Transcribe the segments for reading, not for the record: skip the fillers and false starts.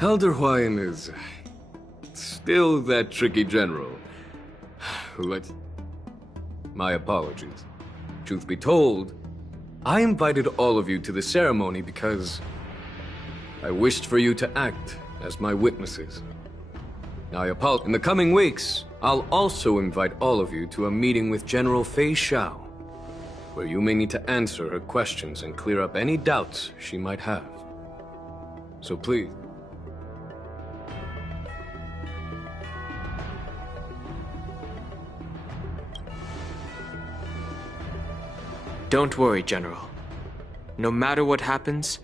Elder Hawaiian is still that tricky general who lets... My apologies. Truth be told, I invited all of you to the ceremony because I wished for you to act as my witnesses. Now, in the coming weeks, I'll also invite all of you to a meeting with General Fei Xiao, where you may need to answer her questions and clear up any doubts she might have. So please. Don't worry, General. No matter what happens,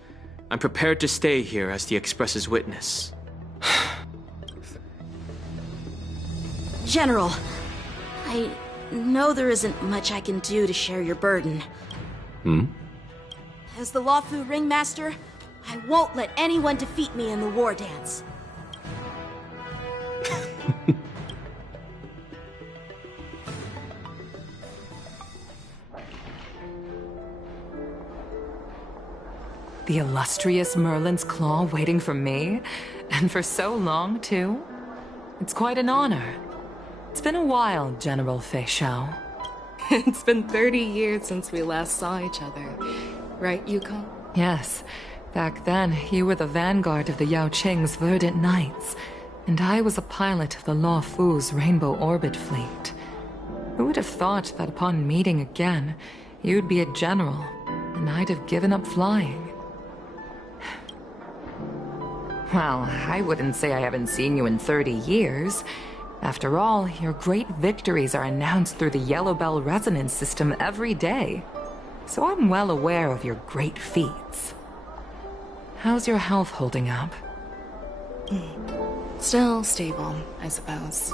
I'm prepared to stay here as the Express's witness. General, I know there isn't much I can do to share your burden. As the Lawfu Ringmaster, I won't let anyone defeat me in the war dance. The illustrious Merlin's Claw waiting for me? And for so long, too? It's quite an honor. It's been a while, General Fei Xiao. It's been 30 years since we last saw each other. Right, Yukon? Yes. Back then, you were the vanguard of the Yao Qing's Verdant Knights, and I was a pilot of the Law Fu's Rainbow Orbit fleet. Who would have thought that upon meeting again, you'd be a general, and I'd have given up flying? Well, I wouldn't say I haven't seen you in 30 years. After all, your great victories are announced through the Yellow Bell resonance system every day. So I'm well aware of your great feats. How's your health holding up? Still stable, I suppose.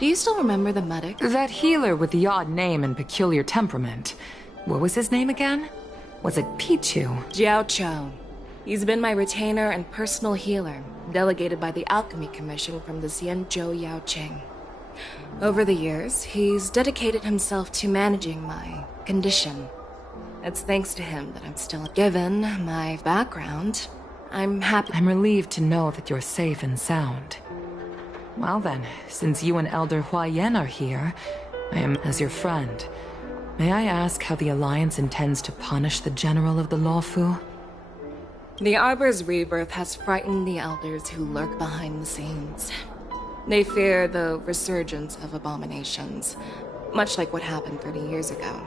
Do you still remember the medic? That healer with the odd name and peculiar temperament. What was his name again? Was it Pichu? Jiao Chou. He's been my retainer and personal healer, delegated by the Alchemy Commission from the Xianzhou Yao Qing. Over the years, he's dedicated himself to managing my condition. It's thanks to him that I'm still... Given my background, I'm happy... I'm relieved to know that you're safe and sound. Well then, since you and Elder Huaiyan are here, I am as your friend. May I ask how the Alliance intends to punish the General of the Lawfu? The Arbor's rebirth has frightened the elders who lurk behind the scenes. They fear the resurgence of abominations, much like what happened 30 years ago.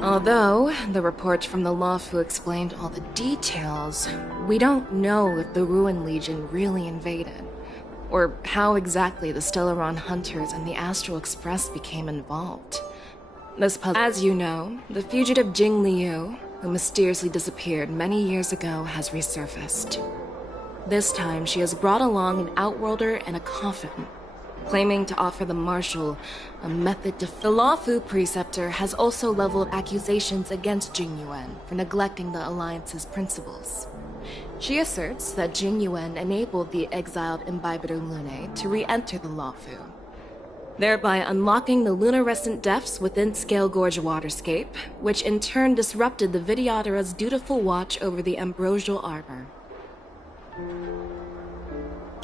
Although the report from the Lawfu explained all the details, we don't know if the Ruin Legion really invaded, or how exactly the Stellaron Hunters and the Astral Express became involved. This puzzle... As you know, the fugitive Jing Liu, who mysteriously disappeared many years ago, has resurfaced. This time, she has brought along an Outworlder and a coffin, claiming to offer the Marshal a method to... The Lawfu Preceptor has also leveled accusations against Jing Yuan for neglecting the Alliance's principles. She asserts that Jing Yuan enabled the exiled Imbibitor Lunae to re-enter the Lawfu, thereby unlocking the lunarescent depths within Scale Gorge Waterscape, which in turn disrupted the Vidyadhara's dutiful watch over the Ambrosial Arbor.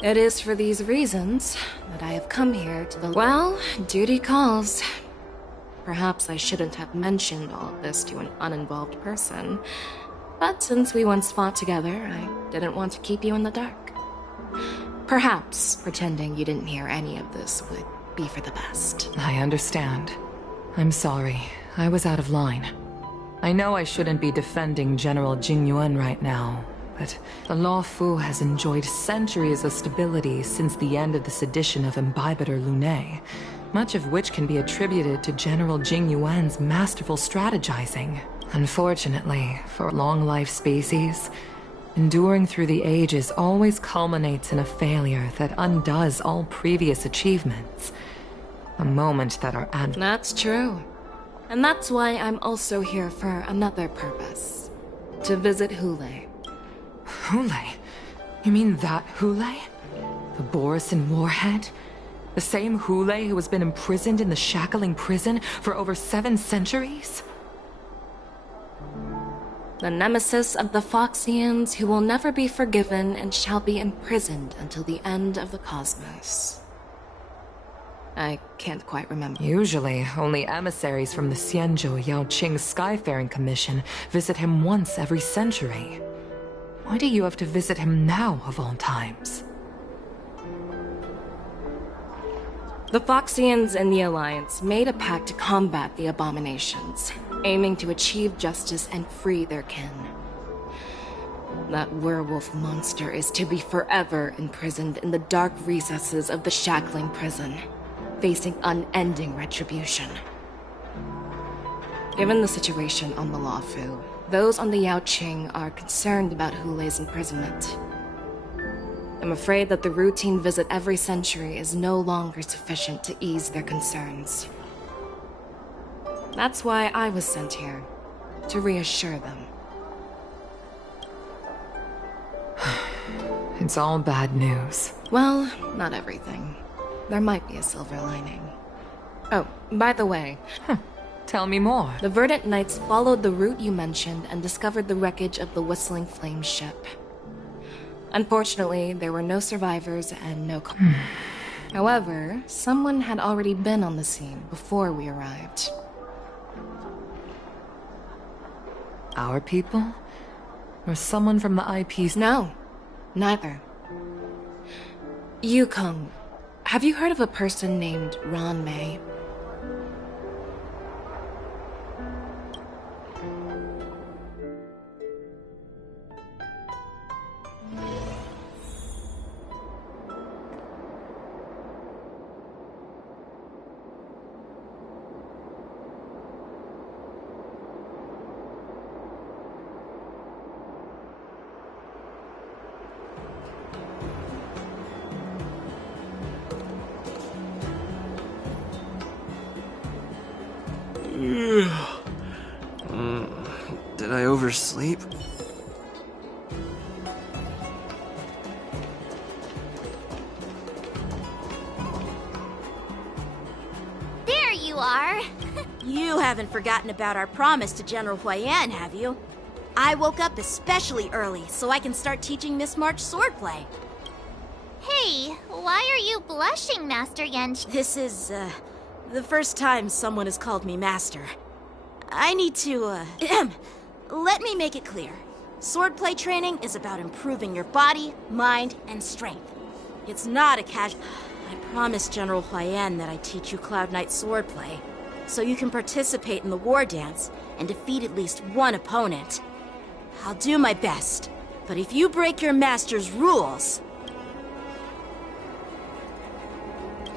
It is for these reasons that I have come here to the... Well, duty calls. Perhaps I shouldn't have mentioned all of this to an uninvolved person, but since we once fought together, I didn't want to keep you in the dark. Perhaps pretending you didn't hear any of this would be for the best. I understand. I'm sorry. I was out of line. I know I shouldn't be defending General Jing Yuan right now, but the Lawfu has enjoyed centuries of stability since the end of the sedition of Imbibitor Lunae, much of which can be attributed to General Jing Yuan's masterful strategizing. Unfortunately, for long-life species, enduring through the ages always culminates in a failure that undoes all previous achievements. A moment that our That's true. And that's why I'm also here for another purpose. To visit Hule. Hule? You mean that Hule? The Borisin warhead? The same Hule who has been imprisoned in the shackling prison for over 7 centuries? The nemesis of the Foxians who will never be forgiven and shall be imprisoned until the end of the cosmos. I can't quite remember. Usually, only emissaries from the Xianzhou Yaoqing Skyfaring Commission visit him once every century. Why do you have to visit him now, of all times? The Foxians and the Alliance made a pact to combat the abominations, aiming to achieve justice and free their kin. That werewolf monster is to be forever imprisoned in the dark recesses of the shackling prison, facing unending retribution. Given the situation on the Luofu, those on the Yaoqing are concerned about Hule's imprisonment. I'm afraid that the routine visit every century is no longer sufficient to ease their concerns. That's why I was sent here, to reassure them. It's all bad news. Well, not everything. There might be a silver lining. Oh, by the way, Tell me more. the Verdant Knights followed the route you mentioned and discovered the wreckage of the Whistling Flame ship. Unfortunately, there were no survivors and no... However, someone had already been on the scene before we arrived. Our people? Or someone from the IP's... No, neither. Yukong, have you heard of a person named Ron May? Did I oversleep? There you are. You haven't forgotten about our promise to General Huayan, have you? I woke up especially early so I can start teaching Miss March swordplay. Hey, why are you blushing, Master Yench? This is, the first time someone has called me Master. I need to, let me make it clear. Swordplay training is about improving your body, mind, and strength. It's not a casual... I promised General Huayan that I'd teach you Cloud Knight swordplay, so you can participate in the war dance and defeat at least one opponent. I'll do my best, but if you break your master's rules...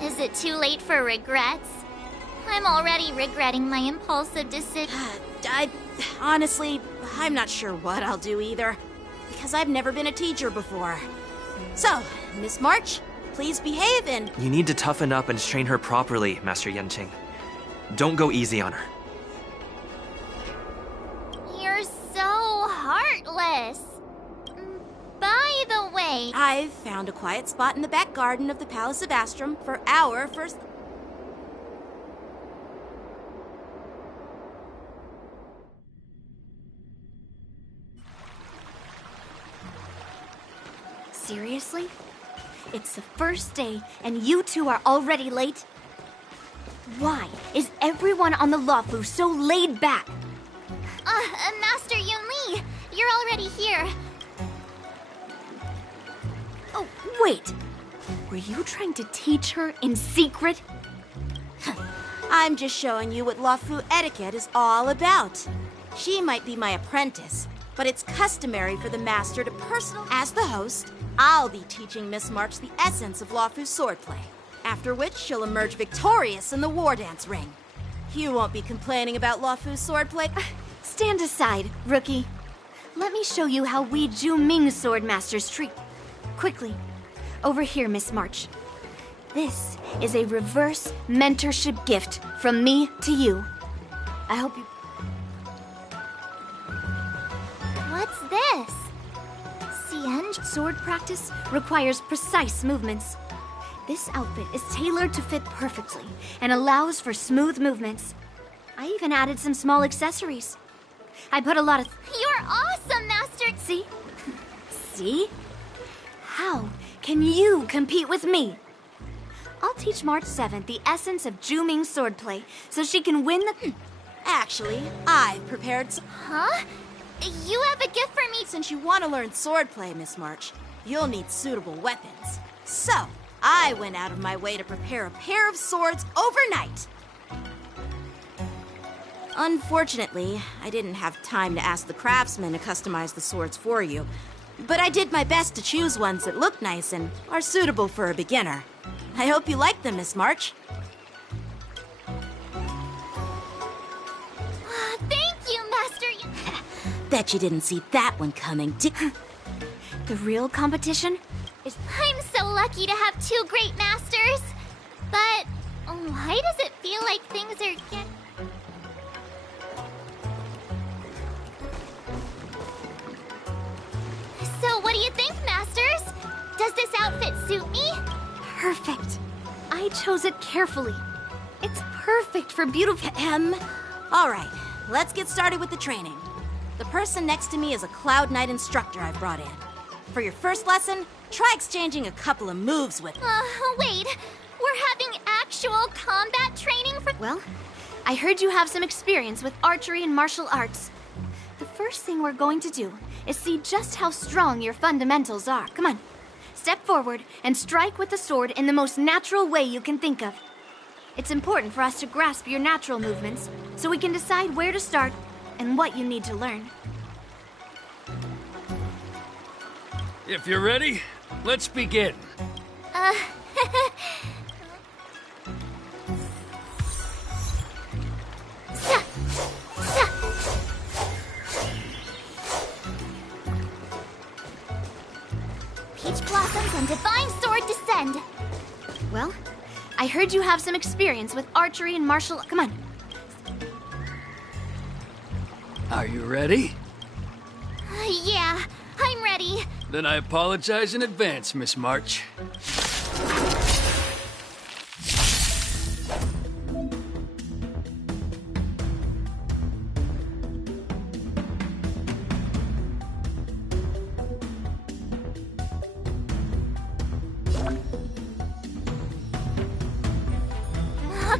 Is it too late for regrets? I'm already regretting my impulsive decision. Honestly, I'm not sure what I'll do either, because I've never been a teacher before. So, Miss March, please behave and... You need to toughen up and train her properly, Master Yenching. Don't go easy on her. You're so heartless. By the way... I've found a quiet spot in the back garden of the Palace of Astrum for our first... Seriously? It's the first day, and you two are already late? Why is everyone on the Luofu so laid back? Master Yunli, you're already here. Oh, wait. Were you trying to teach her in secret? I'm just showing you what Luofu etiquette is all about. She might be my apprentice, but it's customary for the master to personally... As the host, I'll be teaching Miss March the essence of Luofu's swordplay, after which she'll emerge victorious in the war dance ring. You won't be complaining about Luofu's swordplay. Stand aside, rookie. Let me show you how we Zhu-Ming sword masters treat... Quickly. Over here, Miss March. This is a reverse mentorship gift from me to you. I hope you... What's this? Sword practice requires precise movements. This outfit is tailored to fit perfectly and allows for smooth movements. I even added some small accessories. I put a lot of... You're awesome, Master! See? See? How can you compete with me? I'll teach March 7th the essence of Ju-Ming swordplay so she can win the... Actually, I've prepared some... Huh? You have a gift for me. Since you want to learn swordplay, Miss March, you'll need suitable weapons. So, I went out of my way to prepare a pair of swords overnight. Unfortunately, I didn't have time to ask the craftsman to customize the swords for you. But I did my best to choose ones that look nice and are suitable for a beginner. I hope you like them, Miss March. Thank you, Master. Bet you didn't see that one coming, did you? The real competition? I'm so lucky to have two great masters. But why does it feel like things are getting... So what do you think, Masters? Does this outfit suit me? Perfect. I chose it carefully. It's perfect for beautiful... All right, let's get started with the training. The person next to me is a Cloud Knight instructor I've brought in. For your first lesson, try exchanging a couple of moves with... Wait. We're having actual combat training for... Well, I heard you have some experience with archery and martial arts. The first thing we're going to do is see just how strong your fundamentals are. Come on. Step forward and strike with the sword in the most natural way you can think of. It's important for us to grasp your natural movements so we can decide where to start and what you need to learn. If you're ready, let's begin. Peach Blossoms and Divine Sword descend. Well, I heard you have some experience with archery and martial... Come on. Are you ready? Yeah, I'm ready. Then I apologize in advance, Miss March.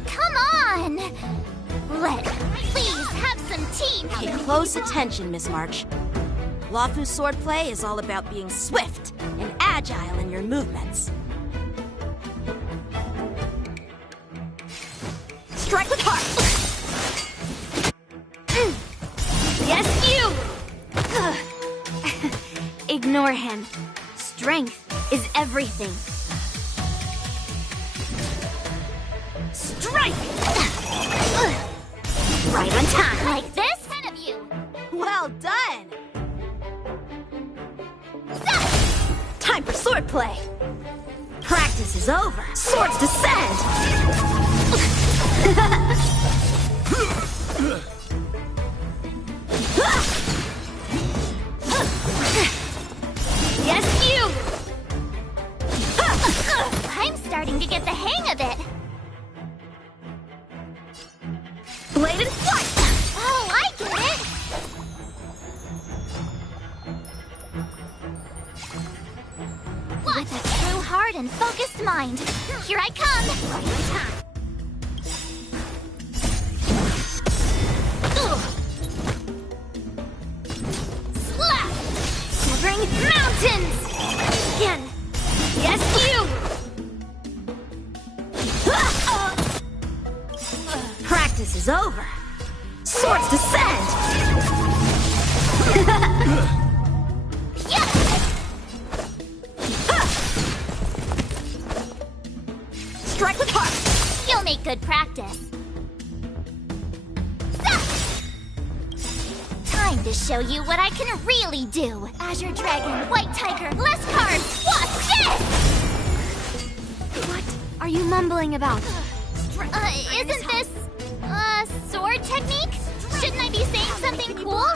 Come on! Please have some tea. Pay close attention, Miss March. Lawfu swordplay is all about being swift and agile in your movements. Strike with heart! Yes, you! Ignore him. Strength is everything. Strike! Right on time. Like this? 10 of you. Well done! Time for swordplay! Practice is over. Swords descend! Yes, you! I'm starting to get the hang of it. Blade and flight! Oh, I get it! With a true heart and focused mind, here I come! Right on time. Slap! Severing mountains! Again! Yes, you! Practice is over. Swords descend! Strike with heart! You'll make good practice. Time to show you what I can really do. Azure Dragon, White Tiger, less cards. Watch this! What are you mumbling about? Isn't this sword technique? Shouldn't I be saying something cool?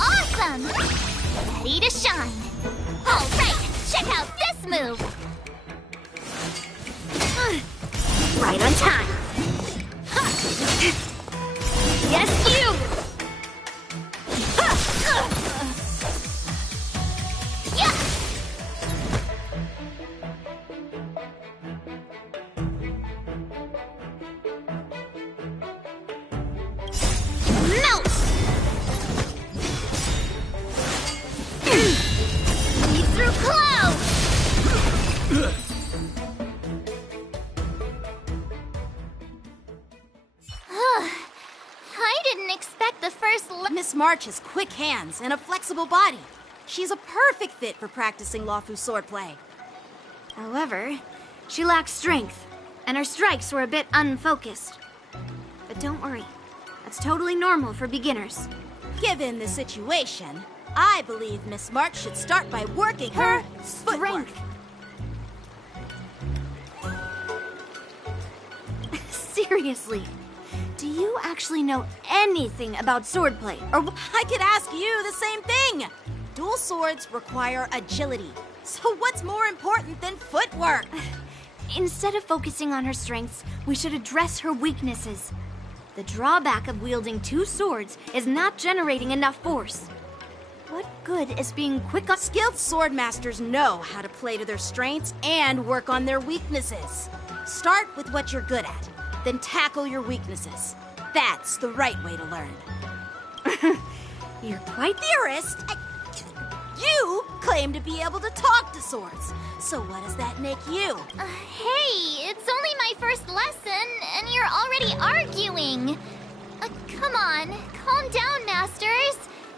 Awesome! Ready to shine. Alright, check out this move! Right on time. Yes, you! Yeah! Melt! Lead through clouds! I didn't expect the first Miss March has quick hands and a flexible body. She's a perfect fit for practicing Lawfu swordplay. However, she lacks strength, and her strikes were a bit unfocused. But don't worry, that's totally normal for beginners. Given the situation, I believe Miss March should start by working her footwork. Seriously, do you actually know anything about swordplay? Or I could ask you the same thing. Dual swords require agility. So what's more important than footwork? instead of focusing on her strengths, we should address her weaknesses. The drawback of wielding two swords is not generating enough force. What good is being quick on— Skilled sword masters know how to play to their strengths and work on their weaknesses. Start with what you're good at, then tackle your weaknesses. That's the right way to learn. You're quite Theorist! You claim to be able to talk to swords. So what does that make you? Hey, it's only my first lesson, and you're already arguing. Come on, calm down, masters.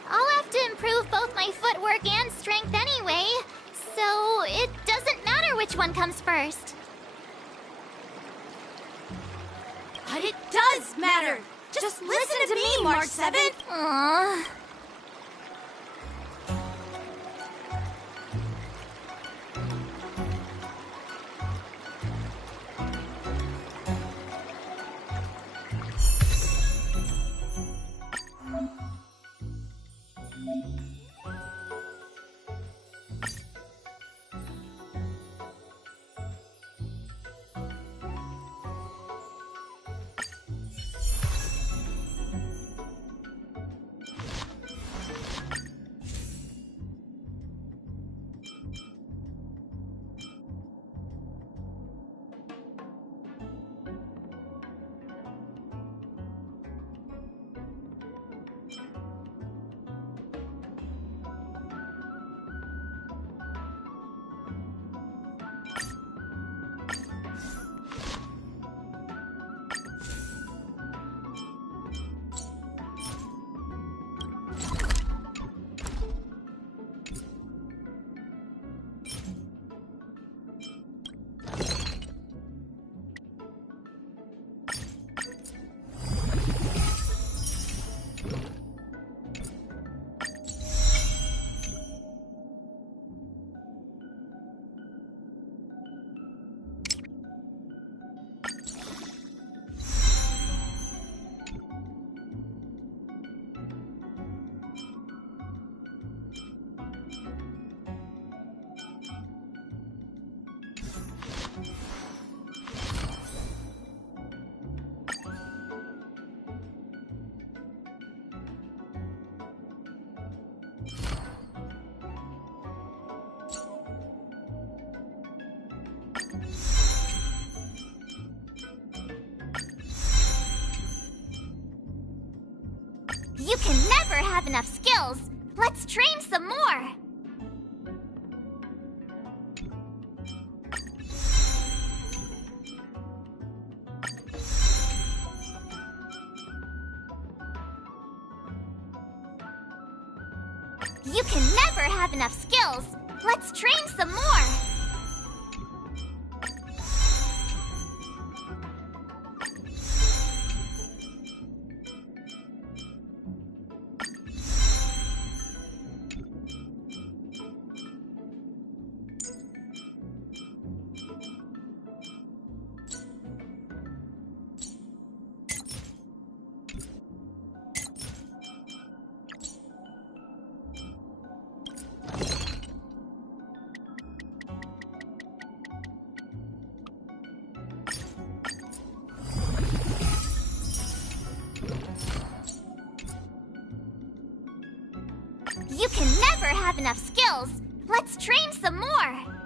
I'll have to improve both my footwork and strength anyway, so it doesn't matter which one comes first. But it does matter! Just listen to me, March 7th! Aww. You can never have enough skills. Let's train some more. You can never have enough skills. Let's train some more. You can never have enough skills. Let's train some more.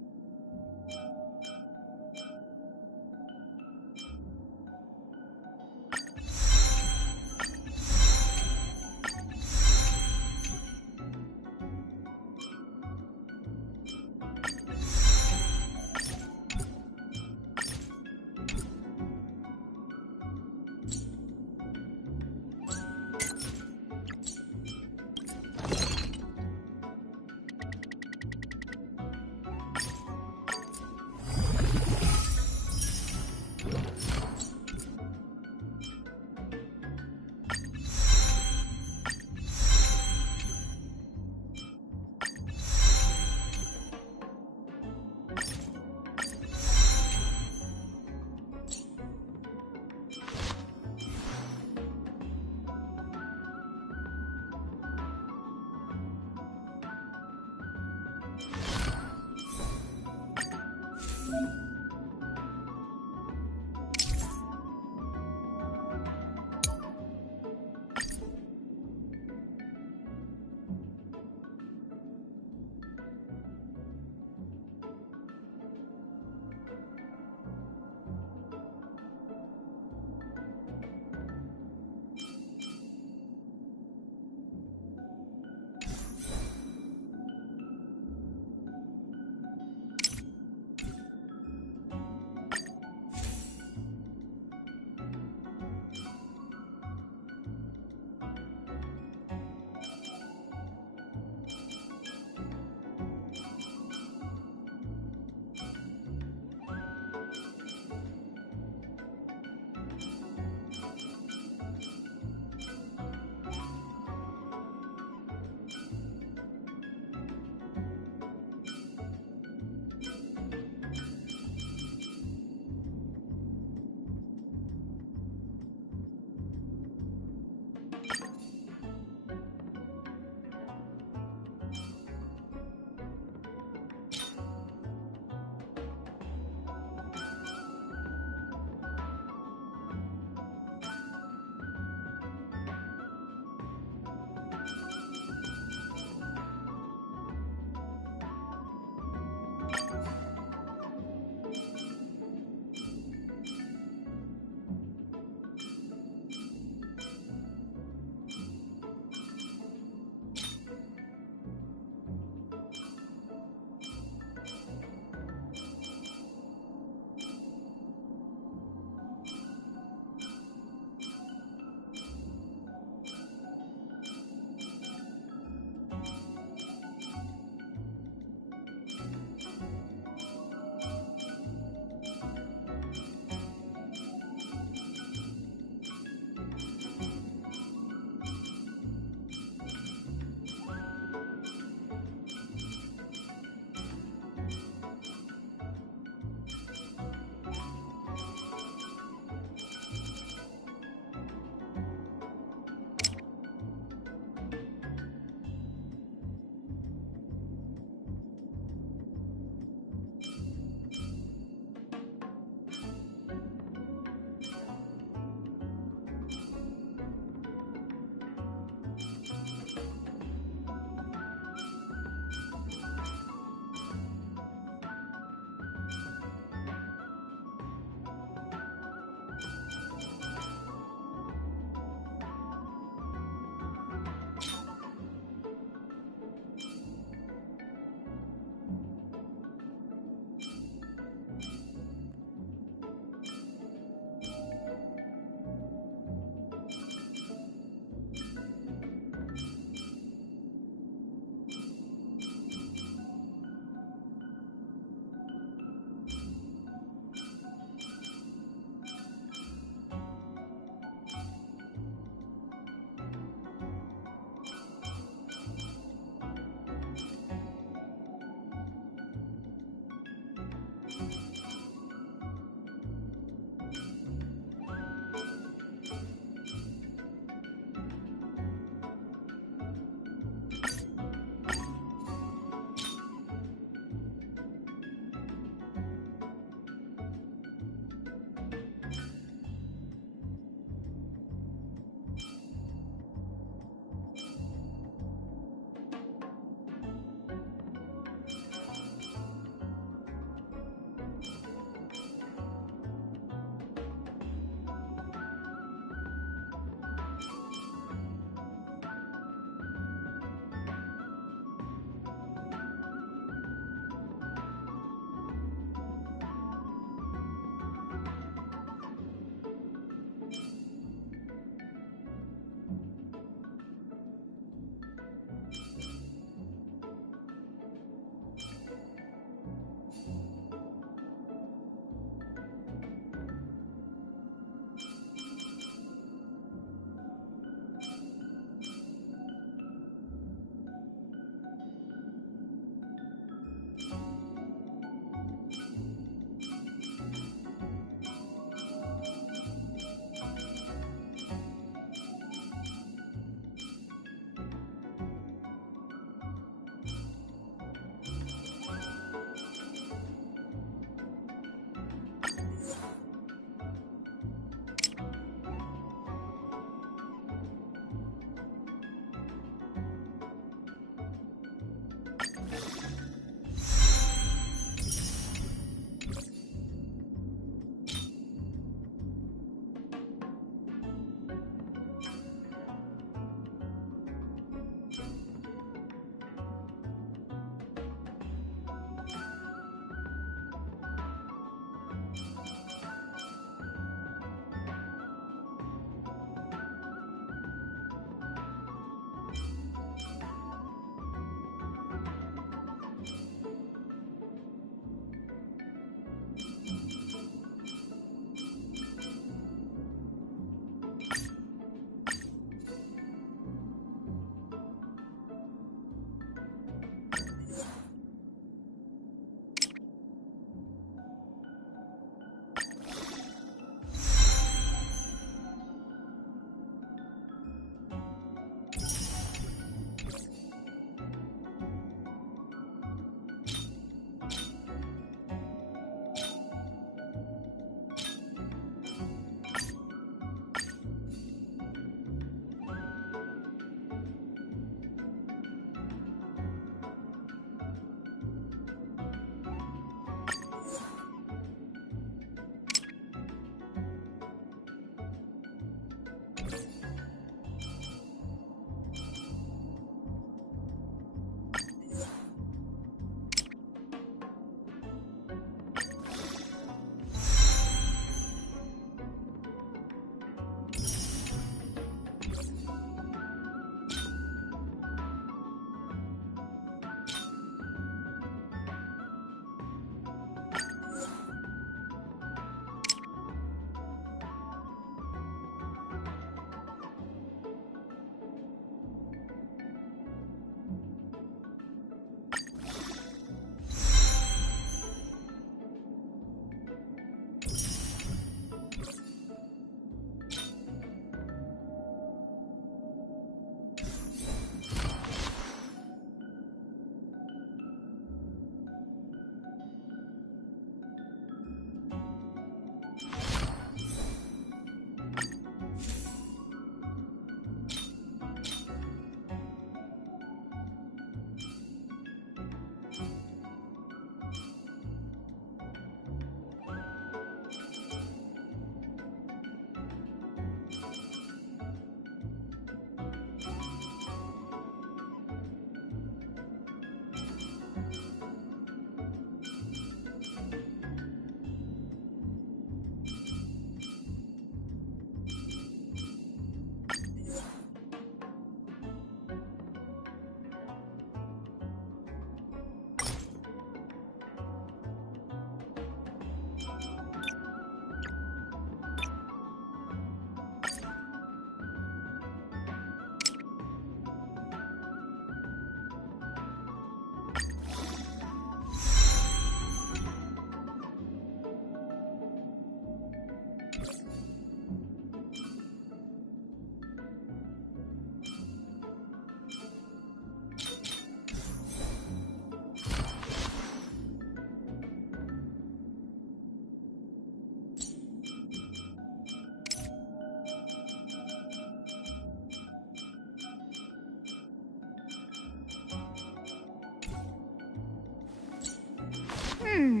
Hmm.